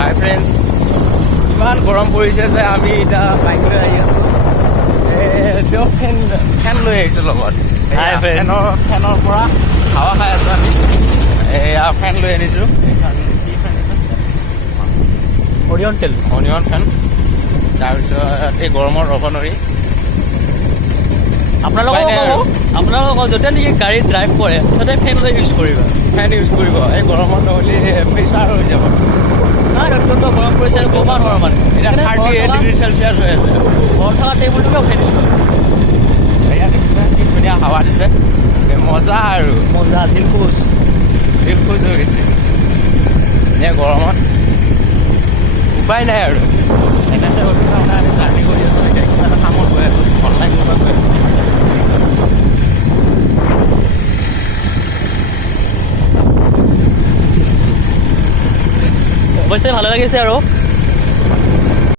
হাই friends, ইমান গৰম পৰিছে যে আমি এতিয়া বাইক লৈ আহি আছোঁ। তেওঁ ফেন লৈ আহিছোঁ লগত। ফেনৰ পৰা হাৱা খাই আছোঁ আমি। এয়া ফেন লৈ আনিছোঁ। অনিয়ন ফেন। তাৰপিছত এই গৰমৰ ৰ'ব নোৱাৰি। আপোনালোকক যেতিয়া নেকি গাড়ী ড্ৰাইভ কৰে তাতে ফেন লৈ ইউজ কৰিবা। ফেন ইউজ কৰিব, এই গৰমত নহ'লে প্ৰেছাৰ হৈ যাব। নাই অত্যন্ত গৰম পৰিছে, বমা নোৱাৰো মানে। এতিয়া 38 ডিগ্ৰী চেলচিয়াছ হৈ আছে। ঘৰত থকা টেবুলটোকে উঠাই দিছোঁ। ইয়াত কি ধুনীয়া হাৱা দিছে, মজা আৰু মজা। দিলখুচ হৈ গৈছে এনে গৰমত। উপায় নাই আৰু এনেকৈ আমি জাৰ্ণি কৰি আছোঁ। এতিয়া কিবা এটা কামত গৈ আছোঁ, অনলাইন কামত গৈ আছোঁ। অৱশ্যে ভালে লাগিছে আৰু